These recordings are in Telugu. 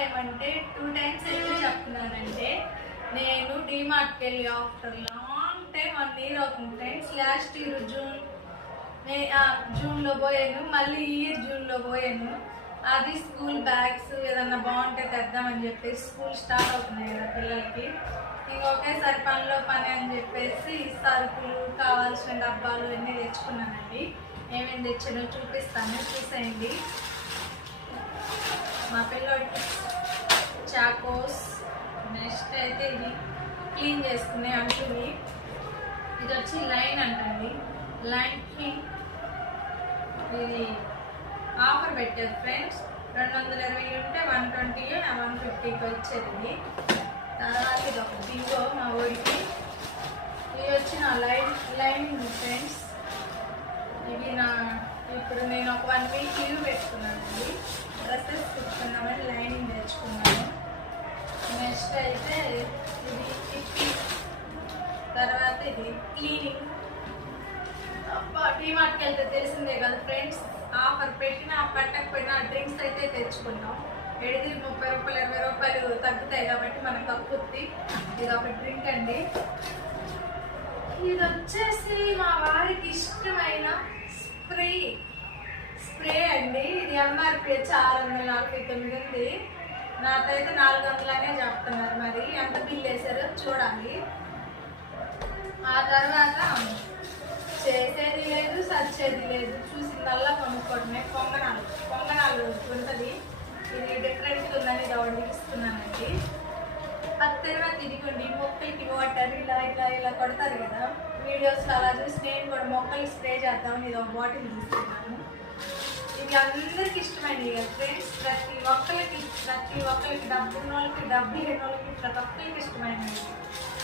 టైం అంటే 2 టైమ్స్ ఎందుకు చెప్తున్నానంటే నేను డీమార్ట్కి వెళ్ళి ఆఫ్టర్ లాంగ్ టైం 1 ఇయర్ అవుతుంది ఫ్రెండ్స్. లాస్ట్ ఇయర్ జూన్లో పోయాను, మళ్ళీ ఈ ఇయర్ జూన్లో పోయాను. అది స్కూల్ బ్యాగ్స్ ఏదన్నా బాగుంటే తెద్దామని చెప్పేసి స్కూల్ స్టార్ట్ అవుతున్నాయి కదా పిల్లలకి. ఒకేసారి పనిలో పని అని చెప్పేసి సరుకులు కావాల్సిన డబ్బాలు అన్నీ తెచ్చుకున్నానండి. ఏమేమి తెచ్చానో చూపిస్తాను, చూసేయండి. మా పిల్లోడికి చాకోస్, నెక్స్ట్ అయితే ఇది క్లీన్ చేసుకునే అంటుంది. ఇది వచ్చి లైన్ అంటండి, లైన్ క్లీన్. ఇది ఆఫర్ పెట్టారు ఫ్రెండ్స్, 220 ఉంటే 120 150కి వచ్చేది. తర్వాత ఇది ఒక దిగో మా ఊరికి. ఇవి వచ్చి నా లైనింగ్ ఫ్రెండ్స్. ఇవి ఇప్పుడు నేను ఒక 1 వీక్ లీవ్ పెట్టుకున్నానండి. డ్రెస్సెస్ కుట్టుకుందామని లైనింగ్ తెచ్చుకున్నాను. నెక్స్ట్ అయితే ఇది టిప్పి, తర్వాత ఇది క్లీనింగ్. డీమార్ట్కి వెళ్తే తెలిసిందే కదా ఫ్రెండ్స్, ఆఫర్ పెట్టినా పెట్టకపోయినా డ్రింక్స్ అయితే తెచ్చుకుంటాం. ఎడిది 30 రూపాయలు 20 రూపాయలు తగ్గుతాయి కాబట్టి మనకు తక్కుద్ది. ఇది ఒక డ్రింక్ అండి. ఇది వచ్చేసి మా వారికి ఇష్టమైన స్ప్రే అండి. ఇది ఎంఆర్పి వచ్చి 649 ఉంది. నాకైతే 400 చెప్తున్నారు. మరి ఎంత బిల్ వేసారో చూడాలి. ఆ తర్వాత చేసేది లేదు, సచ్చేది లేదు, చూసిందల్లా కొనుక్కోవడమే. పొంగనాలు ఉంటుంది. ఇది డిఫరెంట్గా ఉందని ఇది ఒకటి ఇస్తున్నానండి. అది తర్వాత ఇదిగోండి, మొక్కలకి వాటర్ ఇలా కొడతారు కదా వీడియోస్లో, అలా చూసి నేను కూడా మొక్కలు స్ప్రే చేద్దామని ఇది ఒక బాటిల్ తీసుకున్నాను. ఇది అందరికి ఇష్టమైనది కదా ఫ్రెండ్స్. ప్రతి ఒక్కరికి డబ్బు ఉన్నోళ్ళకి, డబ్బు లేని వాళ్ళకి, ప్రతి ఒక్కరికి ఇష్టమైనది.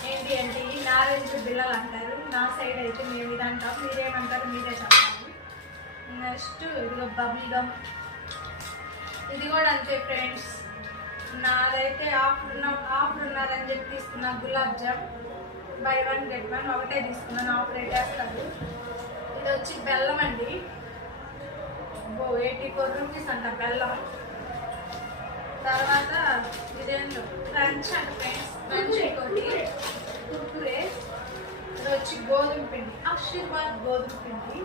ఏంటి అంటే ఈ నారెంజ్ బిళ్ళలు అంటారు. నా సైడ్ అయితే మేము ఇది అంటాం, మీరేమంటారు మీరే చెప్పాలి. నెక్స్ట్ ఇదిగో బబుల్ గమ్. ఇది కూడా అంతే ఫ్రెండ్స్. నాదైతే ఆఫర్ ఉన్నారని చెప్పి తీసుకున్నా గులాబ్ జామ్. బై 1 get 1 ఒకటే తీసుకున్నాను, ఆఫర్ వేస్తారు. ఇది వచ్చి బెల్లం అండి. 84 రూపీస్ అంట బెల్లం. తర్వాత ఇదేంటో క్రంచ్ అంట ఫ్రెండ్స్, క్రంచ్ ఇంకోటి కుర్కురే. ఇది వచ్చి గోధుమ పిండి, ఆశీర్వాద్ గోధుమ పిండి.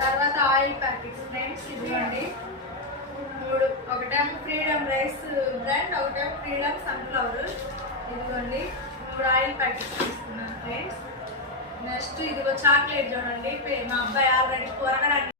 తర్వాత ఆయిల్ ప్యాకెట్స్ ఫ్రెండ్స్. ఇదిగోండి 3, ఒకటేమో ఫ్రీడమ్ రైస్ బ్రాండ్, ఒకటేమో ఫ్రీడమ్ సన్ఫ్లవర్. ఇదిగోండి 3 ఆయిల్ ప్యాకెట్స్ తీసుకున్నాను ఫ్రెండ్స్. నెక్స్ట్ ఇదిగో చాక్లెట్ చూడండి, మా అబ్బాయి ఆల్రెడీ కొరగడానికి